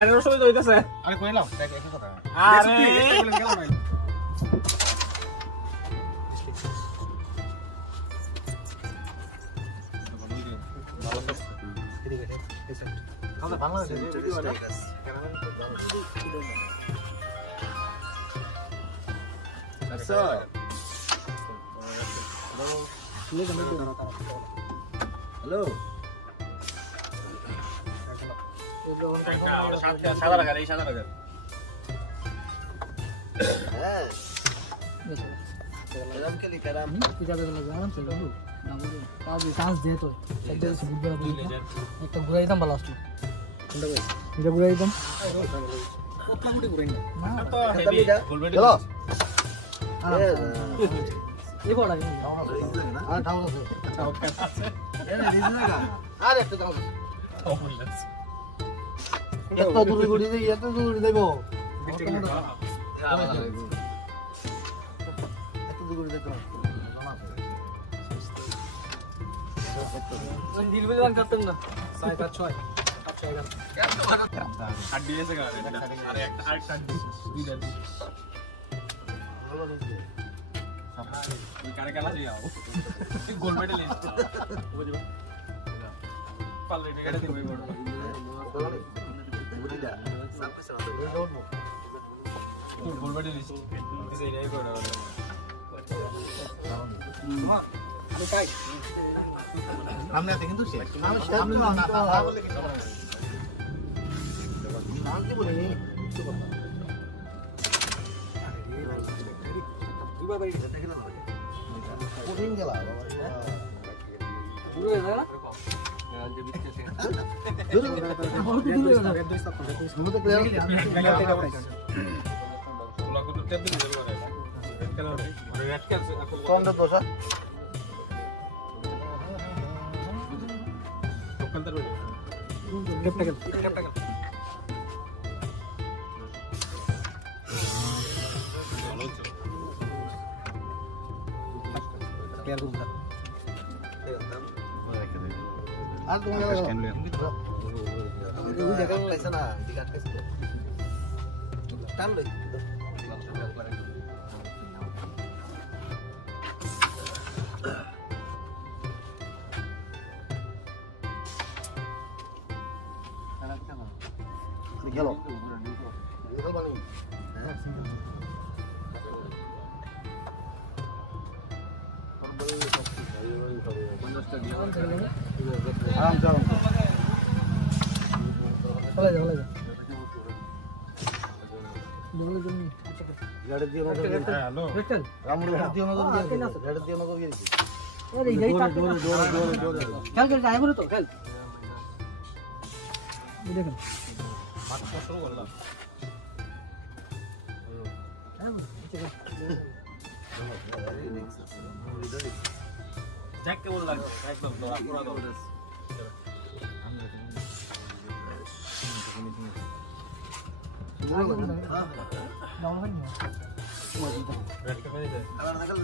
আরে সবাই দইতাছে আরে কইলাম দেখ একই কথা আরে বলেন গেল না ভালো তো এদিকে এই সাইড আমরা বাংলাদেশে ভিডিও বানাই ক্যামেরাম্যান তো জানো স্যার হ্যালো সাদা লাগার এই সাদা লাগার হ্যাঁ এরকম কে লিখারাম পূজা বেলা লাগাম চলো না বলো কাজে চান্স দে তো একদম বুদ্ধা একটা ঘুরাই দাম ভালো আসলো কোনটা কই এটা ঘুরাই দাম কোথা মুটি ঘুরাই না তো হেভি গোলবেট চলো এই বড় আর ঠাউন আছে এনে রিজ লাগা আর একটা দাও এত দূরে গুড়ি দেই এত দূরে দেবো এত দূরে দেখো দিল বেদান করতেন না 6.5 আর দিয়েছে গাড়ি আরে একটা আরেকটা দুইটা কারে কালা যাও গোলবেট লে বুঝবা পালে টিকেটে দিবই বড় গোলবেট লিস্ট দিছে এটাই করে আমি কাই সামনে আছে কিন্তু শেষ সামনে না বলে কিছু না শান্তি বলে নি দুবার বাড়ি যেতে গেল না কোডিং গেল বাবা দূরে না যে বিচ্ছে আছে দূরে দূরে না সমুদ্র প্লেয়ার ওলা কত ট্যাব দিলে করে কেন রেড ক্যাপ কোন দোসা দোকানদার বলে ক্যাপটা প্লেয়ার গুলো আর তুমি ওই জায়গা পাইছ না টিকাট পাইছ টান লই গেল গেল বানি হ্যাঁ আরাম আরাম চলে যা জলে জমি গাড়ি দিয়ে নজর হ্যালো রেটেল রামুল গাড়ি দিয়ে নজর দিয়ে গাড়ি দিয়ে নজর দিয়ে আরে এই গাড়ি কাট খেল যাই বলো তো খেল এই দেখেন মাছ শুরু করলাম জ্যাক কেবল লাগবে একদম পুরো দৌড় ডাউন হয়নি রেড কে ফেলে দে আবার নাগাল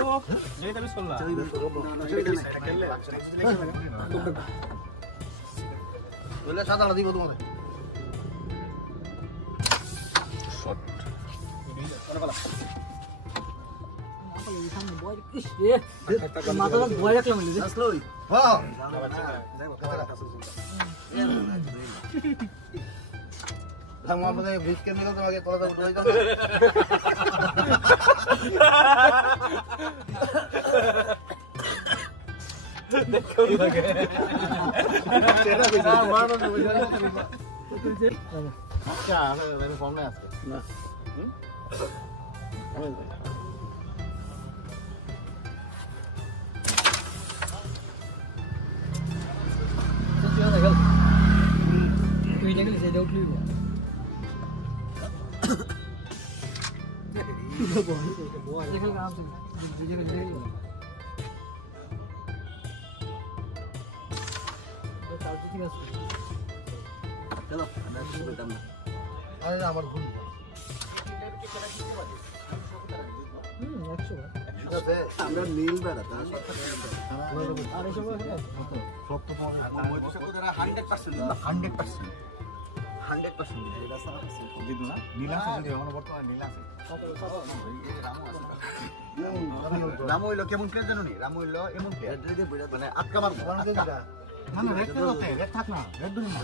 ও যেটা মিস করলা বলে সাদা দিব তোমারে শট সামনে বয় ইস রে মাথাটা বয় রাখলাম নিজে আসলোই বাহ हम आप बताइए ब्रिज के निकल तो आगे थोड़ा सा उठाई तो देखो लगे तेरा भी मारो तो बेचारा क्या है मैंने फॉर्म में आके ना তুই দেখলি যে উঠলি দেখল কাম से डीजे के लिए तो चालती थी बस चलो मैं शुरू करता हूं अरे আমার ভুল 100 আমরা নীল বেড়া তার আর এসব সব তো পাওয়া যায় মই বসে তো 100% 100% এটা সারা আছে দিদু না নীল আছে যদি আমার বর্তমানে নীল আছে রাম হইলো কেমন প্লেয়ার জানো নি রাম হইলো এমন প্লেয়ার মানে আটকা মারবো না না রেড তো রেড থাক না রেড দুনি না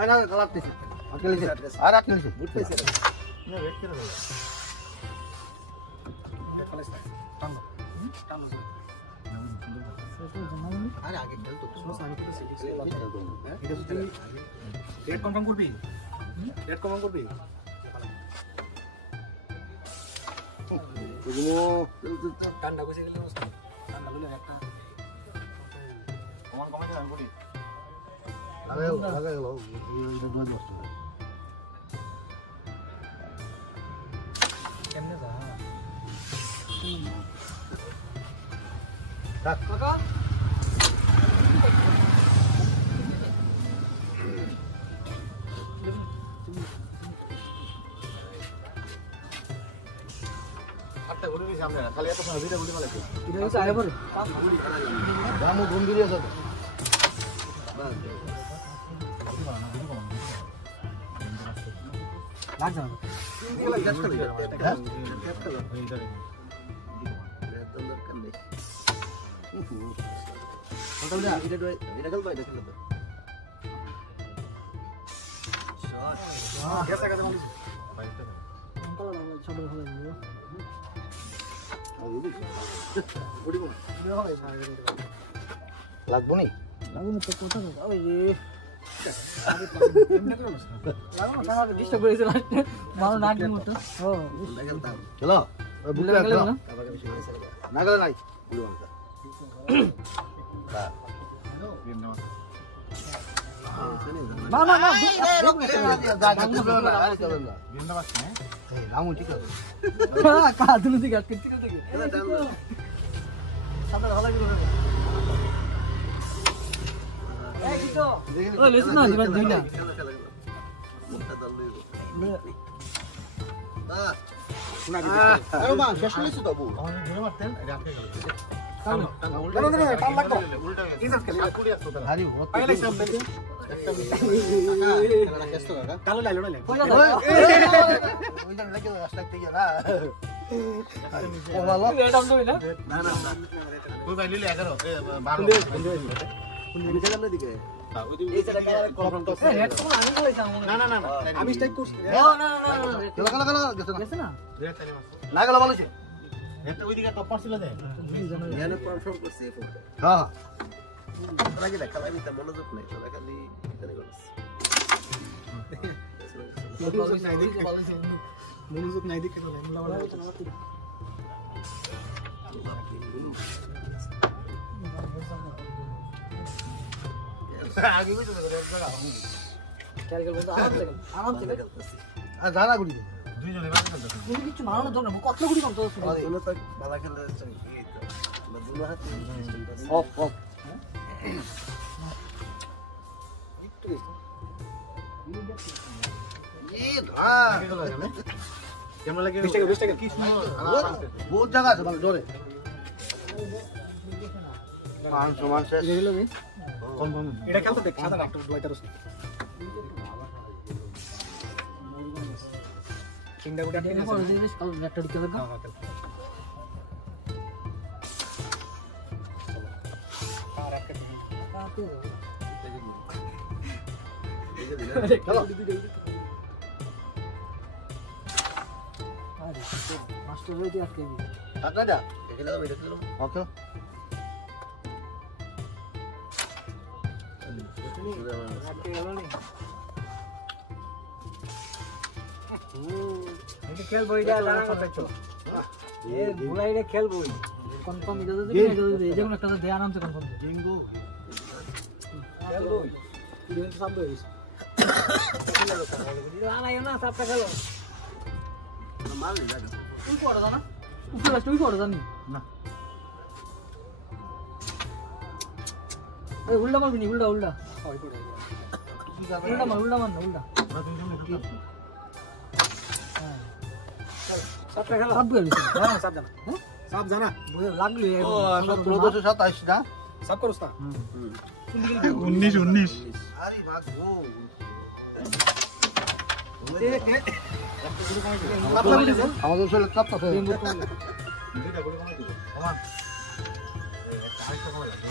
আই না গলাত দিছি আটকে লিছে আর আটকে লিছে বুট পেছে না রেড করে দাও টানো টানো আরে আগে খেল তো সমস্যা আমি তো সিরিয়াস এটা যদি রেড কনফার্ম করবি রেড কনফার্ম করবি বুঝলো ঠান্ডা বসে গেলে ঠান্ডা হলে একটা কমান কমাই রান করি লাগা গেল এটা দুই বস্তু কেমনে যা কাকা কাকা আটটা গুলি দিছি আমরা খালি এত সময় দুইটা গুলি মারছে এটা হচ্ছে আইবার রামু গম্ভীর আছে লাগ যাবে তিন দিকে লাগ যাচ্ছে এটা দন্দর কান দে ওটা এটা গেল এটা খেলতে শট কেসা কাছে মারছিস বাইতে অঙ্কল না ছোট হয়ে গেল ওডি কোন লাগবো নি লাগবো না তো কথা না ওই রে লাগবো না কাজ ডিস্টার্ব করেছে লাস্ট মারো না কি মতো ও চলো বুলে গেল না গেল নাই বুলে বাংলা না না না বিন্দাবাস না এই রামু ঠিক আছে কা দুনো দিকে আটকে ঠিক আছে সাদা ভালো করে এই কিটো ও লেছ না দিবা দিনা মুখটা দল লইব বাহ শোনা কি আরে মা শেষ হইছে তো বউ এখন ধরে মারতেন এটা আটকে গেল টান লাগতো উল্টা ইজাত খেলে কুড়ি আসতো তার হারি বহুত পাইলে সব দেখে একটা কাকা শেষ তো কাকা কালো লাইলো না ওই জান লাগে রাস্তা থেকে গিয়া না ভালো রেডাম দই না না না কই ভাই লিলে 11 12 কোন দিকে আমরা দিকে এই সাইডে কালার কলম তো রেড কোন আমি কইছাম না না না আমি স্ট্রাইক করছি না না না কালা কালা গেছে না রেড তালি মারছো লাগলো ভালো ছিল এটা ওই দিকে টপার ছিল দে ইয়ানে কনফার্ম করছি হ্যাঁ লাগি দেখ কালা আমি তো মনোযোগ নাই তোরা খালি এখানে করছিস মনোযোগ নাই দেখে তো লাইন লাগানো হচ্ছে না আগে কই তো রেড জায়গা খেল খেল বন্ধু আরাম থেকে আর জানা গুলি দুইজনে বাকি খেলতে তুমি কিছু মারানোর দরকার নেই কত গুলি কম তো দুনো তো বালা খেলতে এই তো দুনো হাত অফ অফ একটু এই ধা কেমন লাগে 20 টাকা কি সুন্দর বহুত জায়গা আছে মানে জোরে 500 মান শেষ রেগুলো বে কনফার্ম এটা খেলতে দেখ সাদা একটা দুইটা রস তিনটা গুটা নিয়ে পড়ে দিস কাল একটা ঢুকে দাও আর একটা কাটে চলো আরে মাস্টার হইতে আজকে টাকা দা দেখলে দাও দেখলে দাও ওকে খেল বই যা জানা কথা চল এ ভুলাই রে খেল বই কনফার্ম ইদা দে এই যেমন একটা দে আরাম সে কনফার্ম জিঙ্গু খেল বই ইভেন্ট সব হইছে আনা ইও না সবটা খেলো মাল লাগা তুই পড়া জানা উপরে তুই পড়া জানি না এই উল্টা মারবি নি উল্টা উল্টা উল্টা মার না উল্টা সাপটা খেলা সাপ গেল হ্যাঁ সাপ জানা হ্যাঁ সাপ জানা লাগলো ও 1727 না সাপ করছ না 19 আরে বাঘ গো আমাদের ছেলে কাপটা ফেলে দুইটা করে কমাই দিও আমার একটা আরেকটা কমাই লাগবে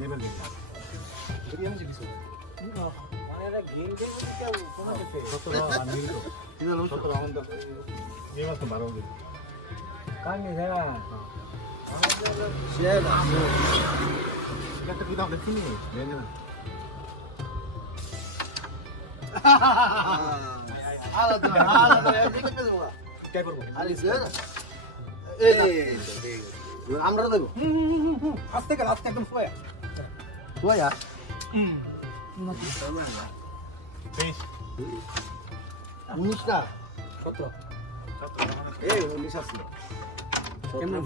নেবেন না এরিয়া মধ্যে কিছু মানে এটা গেম কেউ কমাইতে 17 আমি নিল 17 রাউন্ড এই মাস তো 12 দিন কানে হ্যাঁ শেয়ার একটা কি দাম দেখিনি নেন না আমরা দেবো আস্তে গেল আস্তে একদম সোয়া সোয়া 19টা কত এই 19 আছে কেমন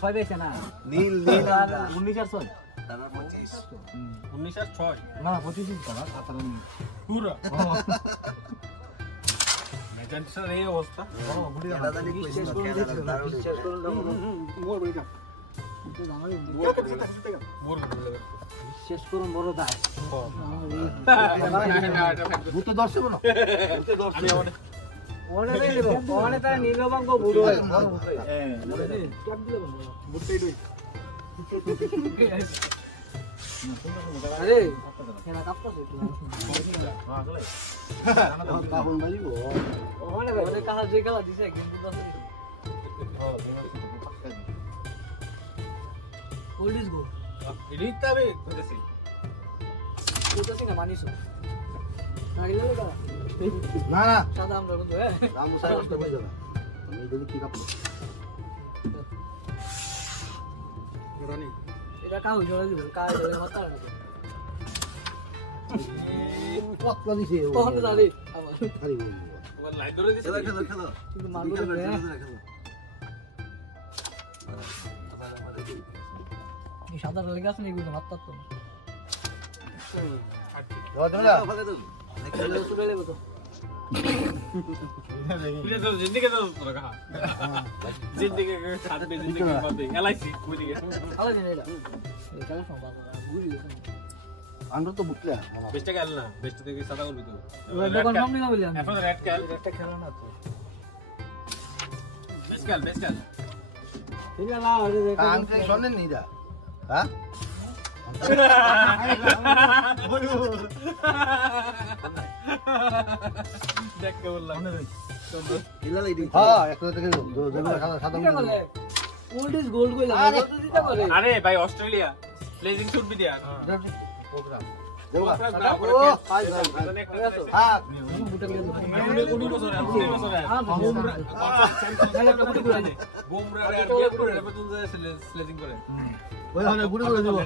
ছয় বেছে না নীল নীল 19 আর 6 19 আর 6 না 25 টাকা সাতারা পুরো মেজেন্টার এই অবস্থা শেষ করুন মোর বইটা শেষ করুন বড় দাস ভূত দর্শক না ওনে দেব ওনে তার নীলবাঙ্গ বুড়ো ক্যাপ দিলে বুড়তেই দই আরে খেলা কাপটা কাপন বাজিবো ওনে ওনে কাহা যে খেলা দিছে গেম বুড়ো আছে ওল্ড ইজ গো এডিটাবে কইতেছি কইতেছি না মানিস না গেলে দাদা না না সাদা আমরা বন্ধু হ্যাঁ রামু সাহেব তো হয়ে যাবে আমি দেখি কি কাপড় রানী এটা কাউ জড়া দিব কাউ জড়া মাথা না কত দিছে তখন দাঁড়ি আমার খালি বল তোমার লাইন ধরে দিছে খেলো খেলো কিন্তু মারবো তো এই সাদা লেগে আছে না এগুলো মারতে তো খেলে চলে যাবে তো तुझे तो जिंदगी तो रखा जिंदगी के साथ में जिंदगी बात है एलआईसी बुझ गया আলো জানি এটা এই কালে সম্ভব না বুঝি গেছে আমরা তো বুকলা বেস্ট খেল না বেস্ট থেকে সাদা করবি তো দোকান সামনে না বলি আমি এখন রেড খেল একটা খেলা না তো বেস্ট খেল ঠিক আছে না আরে দেখ আঙ্কে শুনেন নি দা হ্যাঁ দেখ কে বললাম ইলা লাইদি হ্যাঁ একটা দেখে জমি খানা সাদা কি বলে ওল্ড ইজ গোল্ড কইলা কত দিতে পারে আরে ভাই অস্ট্রেলিয়া প্লেজিং শুট भी दिया প্রোগ্রাম দেবা ও ভাই হ্যাঁ বুটা গেল কোটি বছর হ্যাঁ বুমরা আর গেট করে তুই স্লেজিং করে ওই হলে গুড়ি করে দেব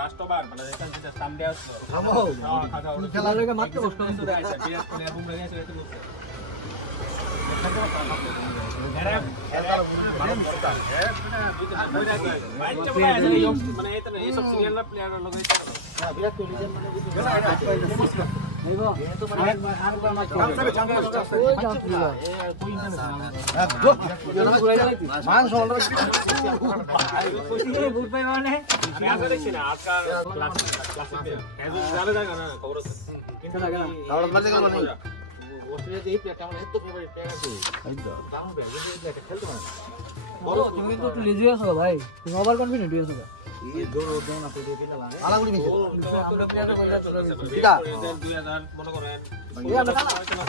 লাস্ট ওভার মানে এখান থেকে সামনে আসলো আমো খাওয়া খেলা লাগে মাত্র কষ্ট করে করে আইছে বিরাট কোহলি বুমরা গেছে এটা বলতে মানে এই সব সিরিয়াল না প্লেয়ার লোক বিরাট কোহলি মানে আইবো আরেকবার ম্যাচ হবে ওই চান্স দিল মান সোল খুশি করে বুট পাই মানে আজকে দেখছি না আজকাল ক্লাসিক ডে এজো জানে জানা না খবর আছে কিন্তু লাগা আওড় মারতে গেল মানে অস্ট্রেলিয়াতে এই প্লেয়ারটা আমার এত ফেভারিট প্লেয়ার আছে দারুণ প্লেয়ার কিন্তু এই প্লেয়ারটা খেলতে পারে না তুমি তো একটু লেজি আছো ভাই তুমি ওভার কনফিডেন্ট হয়ে আছো এই দৌড় দৌড় না পেতে পেলা লাগে আলাগুড়ি মিছে কিটা 2000 মনে করেন ওই আমরা খেলা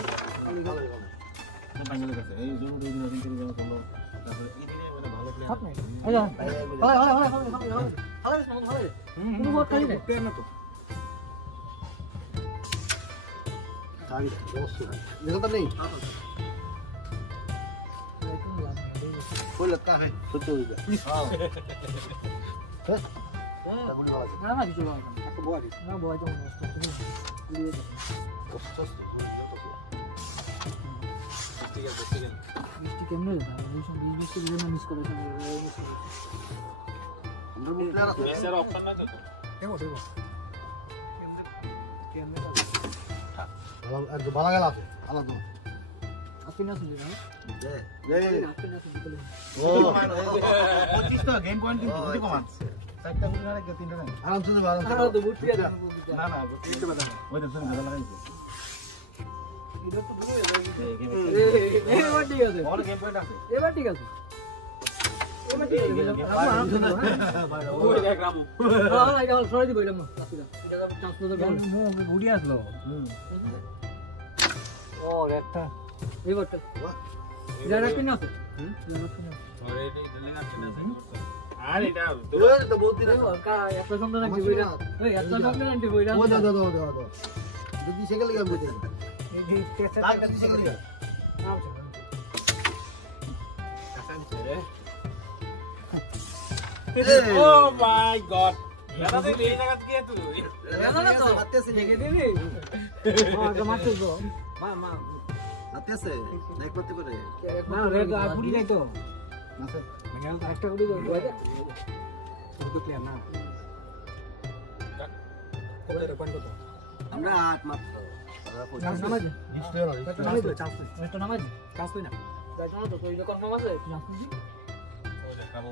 বাঙালি কাছে এই জোর দুই দিন থেকে যাওয়া করলো তারপরে এই দিনে মানে ভালো প্লেয়ার হাত নাই এই যা হালা কোনো ভোট খালি নাই পেন না তো তাই বসু দেখো তো নেই कोई लगता है सच हो गया हां তাগুলি বাজে না না কিছু বল না একটা বয় না বয় তো নষ্ট তুমি কষ্ট তো ঠিক আছে মিষ্টি কেমনে না বিশ বিশ মিস করে আমরা বুকলা মেসের অপশন না তো দেখো দেখো ভালো গেল আলাদা আপনি না শুনলি না আপনি না শুনলি ও 25 তো গেম পয়েন্ট কিন্তু বুঝি কমান চারটা গুলি না কে তিনটা না আরাম শুনে ভালো আর তো বুট দিয়ে না না তিনটা বাদা ওই দেখুন ভালো লাগাইছে এটা তো দূরে এবার ঠিক আছে বড় গেম পয়েন্ট আছে এবার ঠিক আছে এবার ঠিক আছে আরাম শুনে ওই দেখ রামু হ্যাঁ এটা সরাই দিব এটা এটা চান্স তো গেল গুড়ি আসলো ও একটা এবারটা যারা কিনা আছে ওরে এই দিলে না কেন আছে আর এটা তো বহুত দিন একটা সঙ্গে নাকি বইরা এই একটা সঙ্গে নাকি বইরা ও দাদা যদি সেকেন্ড গেম বুঝে এই যে টেস্টার তার কাছে সেকেন্ড গেম ও মাই গড এটা তো এই জায়গা থেকে তুই না না তো মারতেছে দেখে দিবি হ্যাঁ তো মারতে তো মা আতেছে লাইক করতে পারে না রেড পুরি যাই তো আছে একটা গুলি তো এটা তো ক্লিয়ার না কত পয়েন্ট কত আমরা 8 মাত্র নামাজ ডিসপ্লে হলো নামাজ চান্স এটা নামাজ চান্স না যাই না তো তুই কনফার্ম আছে চান্স দি ও দেখ রামু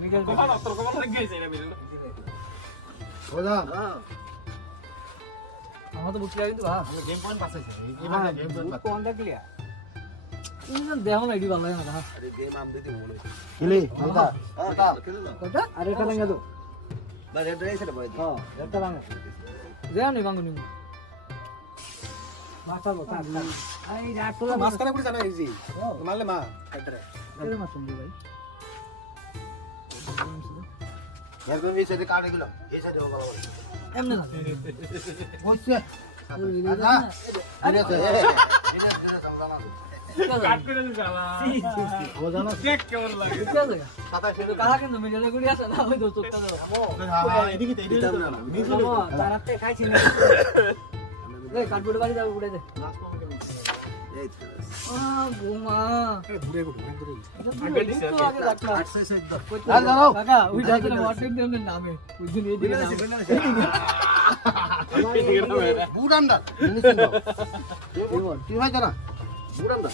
মিডল কমান অস্ত্র কমান লাগে গেছে এটা মিলে ওদা আমার তো বুট লাগি তো হ্যাঁ গেম পয়েন্ট পাইছে এবারে গেম কোনটা ক্লিয়ার তুমি দেখো না এডি ভালো লাগে না আরে গেম আম দিতে মনে খেলে ওদা ওদা কয়টা আরে এটা লাঙ্গা তো বা রেড রাইস এটা বয় হ্যাঁ এটা লাঙ্গা জানো নি বাঙ্গুনি মাথা বতা আই রাত তো মাস্কারা করে জানা ইজি মারলে মা এটা না শুনবি ভাই একদম এই সাইডে কাটে গেল এই সাইডে ভালো ভালো এমনে না হইছে আচ্ছা আরে কাট করে দিছ শালা ও জানো দেখ কেমন লাগে ঠিক আছে সাদা কিন্তু কাহা কিন্তু মিডলে গুলি আছে না ওই দোস্তটা দাও এদিকে এদিকে তারাতে খাইছি না এই কাটবুড় বাড়ি দাও উড়ে দে এই আ গোমা ঘুরে ঘুরে আগে দিছে আগে রাখলা আর দাঁড়াও কাকা ওই যাতে হোয়াটসঅ্যাপ দেন নামে ওই দিন এই দিকে নামে বুড়ান্ডা তুই ভাই জানা বুড়ান্ডা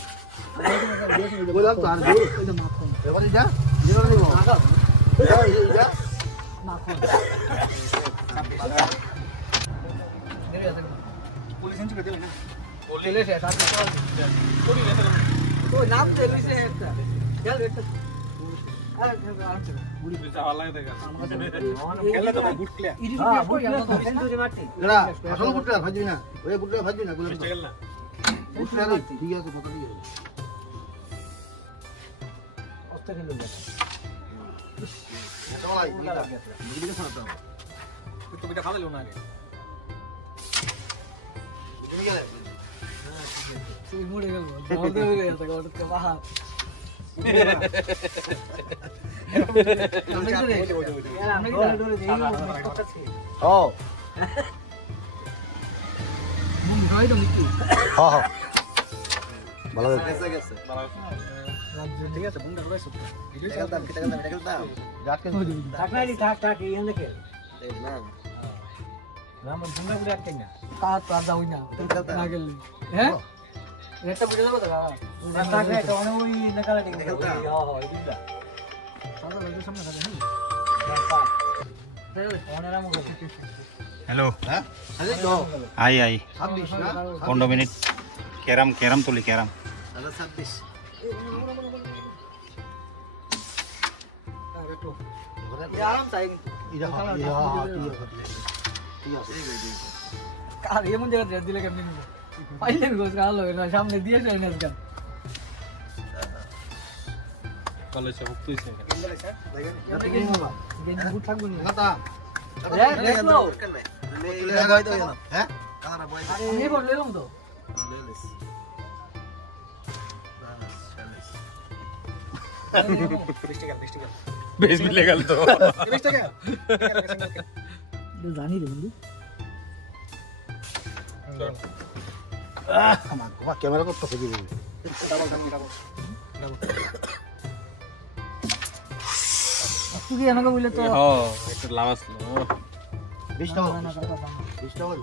বললাম তো আর ওই যে মাখন এবারে যা এবারে নিব এই যা মাখন দেরি আছে পুলিশ এন্ট্রি করে দেবে না চলে এসে তারপর করি না তো নাম চলেছে একটা চল একটা আরে আচ্ছা বুড়ি পিছা ভালো লাগে দেখ খেলে তো গুড প্লেয়ার হ্যাঁ বুট সেঞ্চুরি মারতে এরা আসল বুটটা ভাজি না ওই বুটটা ভাজি না গুলো গেল না বুটটা ঠিক আছে কথা দিয়ে অস্তে খেলে এটা বলাই বুড়িকে ছাড়তে হবে তুই তো বিটা খাওয়ালো না আগে বুঝলি গেলে তুই মরে গেল জলদি হয়ে গেছে ওটা বাহা ও রয় তো মিটু হ্যাঁ হ্যাঁ ভালো গেছে গেছে ঠিক আছে বন্ধ করে সব এটা খেলতাম যাকে টাকনাই টাক এই এনে না রাম বন্ধ করে আটকে না কাট তো যাও না না গেল হ্যাঁ এটা বুঝে যাবো তো বাবা রাস্তা কে কোন ওই নকালে ঠিক খেলতা হ্যাঁ হ্যাঁ এই দিদা সাদা লোকের সামনে খাবে হ্যাঁ রাস্তা ওনারা মুখ हेलो হ্যাঁ আরে তো आई आई 26 না 15 मिनट कैरम तुली कैरम আরে 26 আরাম চাই কিন্তু ইয়া ঠিক আছে কার এমন জায়গা রেড দিলে কেমনে নিবে পাইলেন গোস গাল হবে না সামনে দিয়েছে না আজকাল কলেজ সব তুইছে গেঞ্জি বুট থাকবো না খাতা দেখলো হ্যাঁ কালার বয় আমি বল লেলাম তো বেশ মিলে গেল তো জানি রে বন্ধু ক্যামেরা করতেছে কি তুই কি এনাকে বললে তো হ্যাঁ একটু লাভ আসলো 20 টাকা না 20 টাকা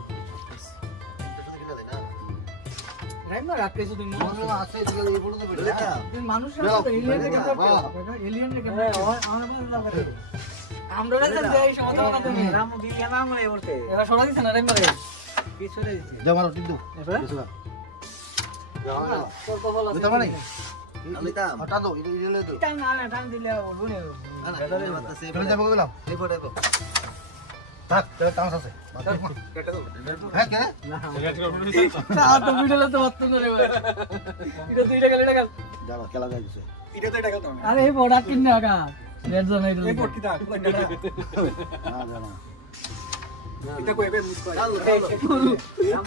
রাইম না রাখতে তুমি আছে এদিকে এই পড়তে বেড়ে তুমি মানুষ রাখতে এলিয়েন রে কেন এলিয়েন রে কেন আমার মনে লাগে আমরা রাতে দেই সমাধান না তুমি রাম দিলে না আমরা বলতে এবার সরা দিছ না রাইম রে কি সরা দিছে জামার টিন্দু এবার বেসুগা তোর তো ভালো আছে এটা মানে আমিতা হটা দাও এটা দিলে তো টাইম না টাইম দিলে বলবো না ফেলে যাবো গেলাম এই ফটো তো থাক তোর টাউন আছে হ্যাঁ কে না তো ভিডিওতে তো বাত না রে এটা 2 টাকা লেটা গেল যাবা খেলা যাইছে এটা তো এটা গেল আরে এই বড় কিন না আগা রেড জোন এই এই পটকি দা না জানা এটা কই এবে মুছ পাই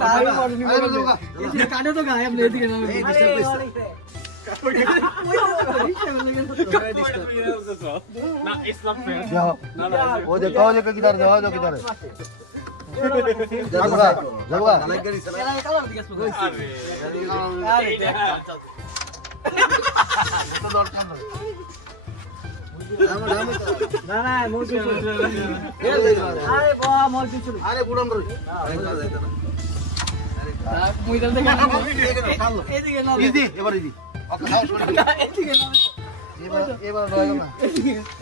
তাই বড় নি বলে এটা কাটে তো গায়ে আপনি এদিকে না এই ডিস্টার্ব না ইসলাম ফের যাও ও দেখো যে কিদার যাও যে কিদার যাবা যাবা লাইক করি এলা কালার দিকে আসলো আরে তো দরকার না না না মোর কিছু আরে বাহ মোর কিছু আরে বুড়াম রে মুই দল দেখে এদিকে না ইজি এবার ইজি ওকে নাও শুনি এদিকে না এবার রয় না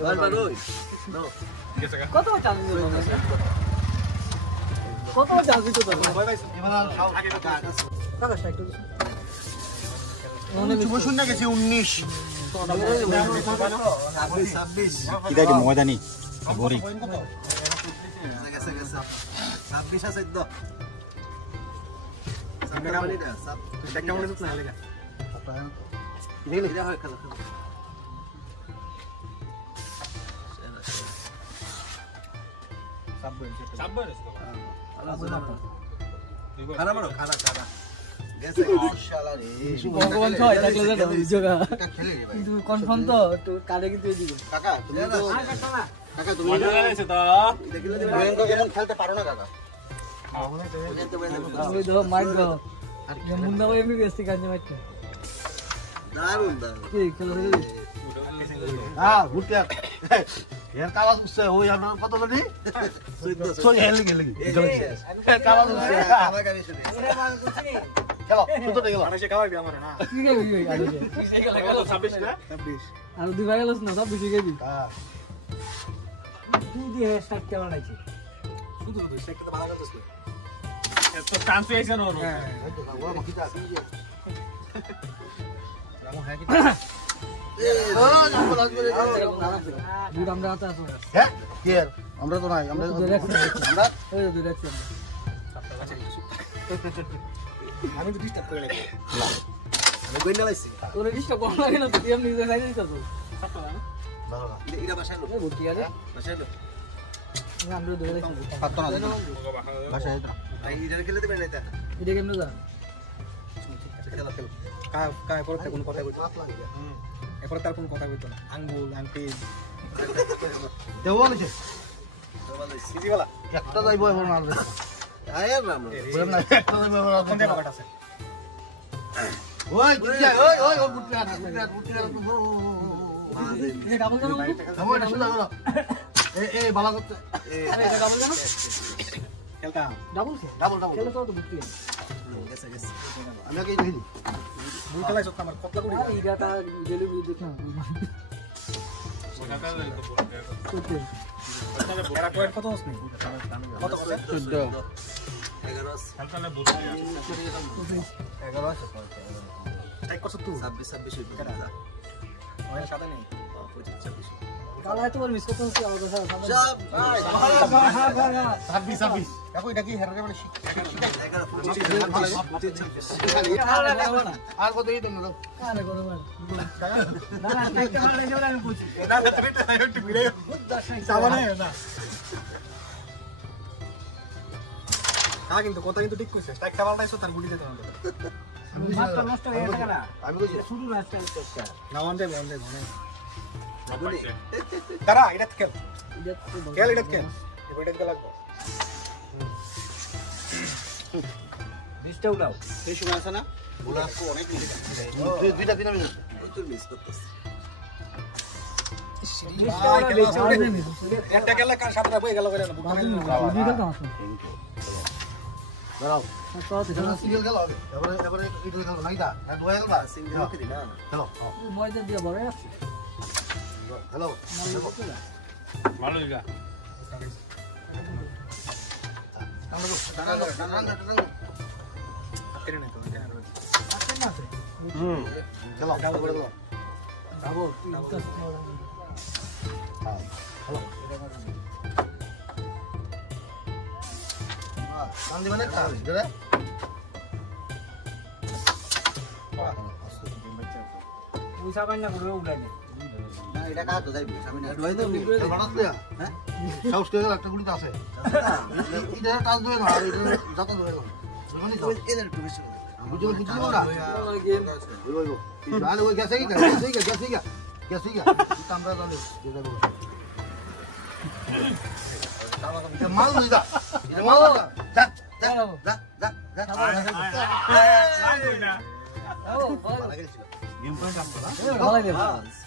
এবার রয় কত চান্স দিল কত চান্স দিত তো এবার খাও আগে কাকা সাইকেল শুন না গেছে 19 এটা কি ময়দানি গরি 26 আছে তো একটা মনে হচ্ছে না লাগা দেখলে এটা হয় খেলা সাব্বার খানা মারো খানা গেছে মাশাআল্লাহ রে ভগবান ছয় থাকলে যেটা বুঝোগা এটা খেলে রে ভাই কিন্তু কনফার্ম তো একটু কাটে কিন্তু এদিকে কাকা তুমি তো কাকা তুমি মজা লাগছে তো দেখলে যে ভয়ঙ্কর যখন খেলতে পারো না কাকা আমি তো মাইক দাও মুন্ডা ভাই এমনি বেস্তি কাজে মারছে দারুন কি খেলা হয়ে হ্যাঁ ঘুরতে এর কালা উঠছে ওই আপনার কত জানি সরি হেলে গেলে কালা উঠছে আমার গাড়ি শুনে চলো সুতো গেল মানুষে খাওয়াবি আমার না কি গেলি আরে কিসে গেল গেল 26 না আর দুই ভাই গেলস না সব বিজে গেবি হ্যাঁ তুই দিয়ে স্টার্ট কেমন আছে শুধু শুধু সেটা ভালো করতেছ এত চান্স হইছে না হ্যাঁ ওরা মাখিটা আছে রামু হ্যাঁ কি দুই আমরা হাতে আছে হ্যাঁ কি আমরা তো নাই আমরা আমরা ওই দুই রাখছি আমি তো ডিস্টার্ব করে লাগি আমি কই না লাইছি তোর ডিস্টার্ব কোন লাগে না তুই এমনি নিজে খাইতে দিছ তো ভালো না এটা বাসায় লো এই ভর্তি আরে বাসায় লো আমরা দুই রাখছি পাত্তা না বাসায় এটা এই ইদার খেলতে পারে না এটা এটা কেমনে যা খেলা খেলো কায় পরে কোন কথা কইতো হাত লাগে এরপর তার কোন কথা কইতো না আঙ্গুল আংটি দেবো নিচে সিজি वाला একটা যাইবো এখন মারবে আয়ার রাম বলেন না একটা যাইবো এখন কোন জায়গা কাট আছে ওই গুটিয়া ওই ওই ও গুটিয়া গুটিয়া এটা ডাবল কেন থামো এটা শুনলা করো এই বালা করতে এটা ডাবল কেন খেলতা ডাবল কে ডাবল ডাবল খেলে তো ভর্তি গেছে গেছে আমি আগে দেখি ভুল খেলাইছ আমার কতলা করি আর ইরাটা গেলে বুঝি দেখ না করতে এরা পয়েন্ট কত আছে কত কত 14 খেলতালে বুঝ 11 আছে টাইপ করছ তুই 26 হইবে ওই সাথে নেই 25 কালা এত বড় মিস করতে হচ্ছে আমাদের সাথে সব ভাই 26 দেখো এটা কি হেরে মানে 11 আর কত এই দেন আরে করো ভাই না না একটা মার লেগে আমি বুঝি না না তুমি তো একটু ভিড়ে সামনে না কিন্তু কথা কিন্তু ঠিক কইছে স্ট্রাইক খেলাটাইছো তার গুলি দিতে হবে মাস্টার নষ্ট হয়ে গেছে না আমি কইছি শুরু না স্টাইল করতে না ওয়ান দে তারা এটা খেল খেল এটা খেল এটা খেল লাগবে 20টা উঠাও এই সময় আছে না গোলাপ কো অনেক মিনিট দুইটা তিন মিনিট তুই মিস করতেছ একটা খেলা কার সামনে বই গেল করে না বুঝতে দুই খেলতাম আসলে দাঁড়াও তো দেখো সিঙ্গেল খেলো হবে এবারে এটা খেলো নাকি দা আর দুয়া খেলবা সিঙ্গেল খেলি না খেলো ময়দা দিয়ে বড় হ্যালো ভালো দিগা খেলো খেলো করে দাও যাবো হ্যালো কান দিবেন একটা জোরে পয়সা পাই না করে উড়াই দে না এটা কাজ তো যাইবে আমি না ডুয়াই দাও বাড়াত দেয়া হ্যাঁ সাউস করে একটা গুলি আছে এটা কাজ দেয় না এটা যত দেয় না মানে তো এদের একটু বেশি বুঝো বুঝো না গেম ওই আরে ওই গেছে কি গেছে কি আমরা জানি এটা মাল লই দা এটা মাল যা যা যা যা যা গেম পয়েন্ট আমরা ভালো লাগে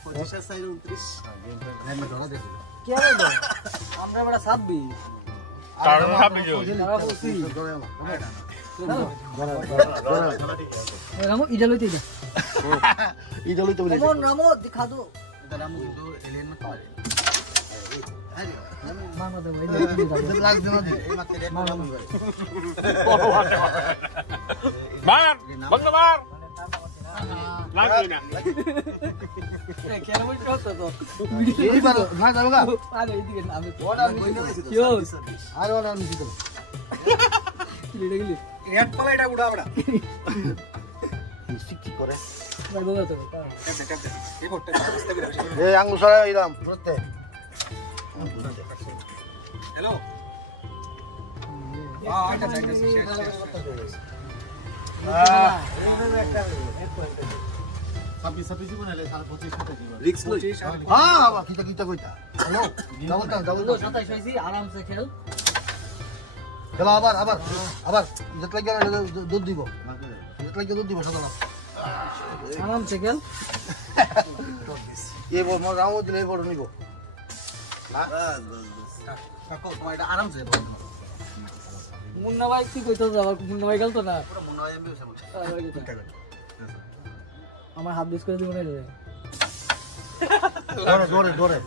25 সাইড 29 গেম ধরা দেখো কি হবে আমরা বড় 26 কারণ আপনি কি রামু ইডা লইতে যা ইদা লইতে বলে রামু দিখা দো রামু কিন্তু এলিয়েন না পারে মামা দে ভাই লাগ দেন দি এই মাত্র রেড রামু মার বন্ধ মার লাগবে না এ কেন বলছ তো এই বারো না যাবগা আরে এদিকে আমি অর্ডার নিছি কিও আর অর্ডার নিছি তো লিডে গলি রেড পালাইটা উড়া বড়া কি করে ভাই বলো তো এই ফটো বুঝতে পেরেছি এই আঙ্গুল সরা ইরাম প্রত্যে হ্যালো এটা চাইছে শেষ হ্যাঁ বাবা কিটা কইতা হ্যালো ডাবল 27 হইছি আরামসে খেল খেলো আবার যেত লাগে দুধ দিব যেত লাগে দুধ দিব সাদা আরামসে খেল এই বড় মো রামু দিলে বড় নিব কাকু তোমার এটা আরামসে মুন্না ভাই কি কইতো যাবার মুন্না ভাই গেল তো না মনে হয় আমি আমার হাত বিস করে দিব না রে দৌড়ে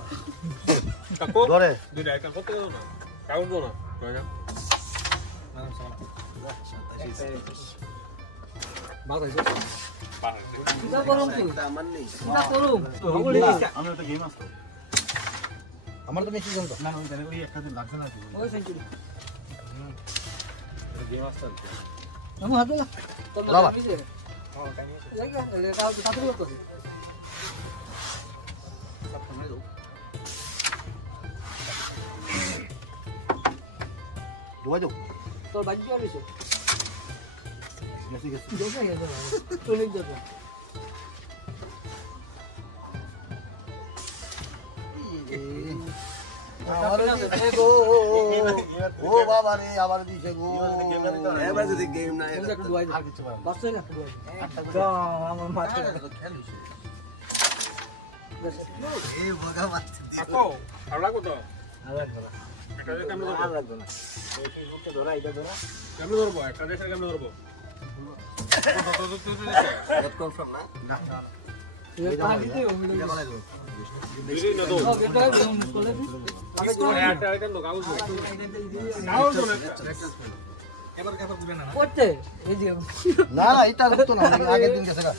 কাকু দৌড়ে দুইটা একটা কত না কাউন্ট দাও না ভালো হইছে কিটা করুম কি কিটা করুম আমরা তো গেম আসতো আমার তো মেসেজ জানতো না ওই জায়গায় ওই একটা দিন লাগছে না ওই সেঞ্চুরি গেম আসছে আমি হাত লাগা তো বাবা। আমি দে লাগা এলে কাউ তো সাথে করতে দোয়া দাও তোর বাজি আর এসে গেছি দেখে গেছে তো নেই যাবে আমার দিছে গো ও বাবা রে আমার দিছে গো এবার যদি গেম না কোন একটা দুয়াই আর কিছু পারবো বাচ্চা না দুয়াই না আমার মাথা খেল হইছে দেশে এই বগা মারতে দি কাকু আর লাগো তো আবার বলা একটা দেশ কেমনে আর লাগবে না এই ফেসবুকে ধরা এটা ধরা কেমনে ধরবো একটা দেশের কেমনে ধরবো রেড কনফার্ম না এটা পানি দিও মিলে দিদি না তো ও এটা গেম করে দি আগে তো একটা একটা লোক আউট আউট এবার কথা বুঝে না করতে এই যে না এটা তো না আগের দিন গেছে গা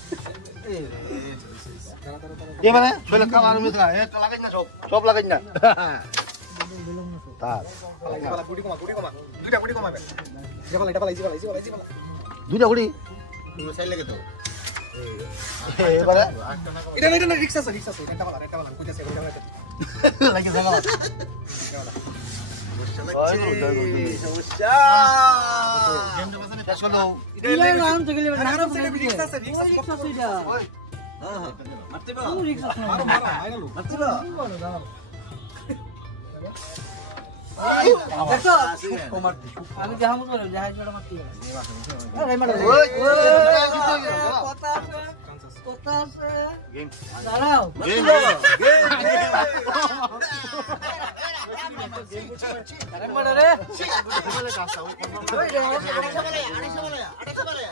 এবারে চলে কালার মিথা এ লাগাই না সব লাগাই না তার গুটি কমা দুইটা গুটি কমাবে যেপালা এটা পালা ইজি পালা দুইটা গুড়ি তুমি সাইড লাগে তো এবারে এটা না রিক্সা আছে এটা পালা কইতাছে এটা পালা লাগে জায়গা সমস্যা শেষ হলো ইলে নাম থেকে লে নাম আরামসে রিক্সা আছে রিক্সা সুইডা মারতে বা কোন রিক্সা মারো আই গেল মারতে বা দেখো আমি যাহা মত বলে যাহা জড়া মারতে আরে মারো ওই কথা আছে গেম দাঁড়াও গেম আরে মারা রে আড়াইশো বলে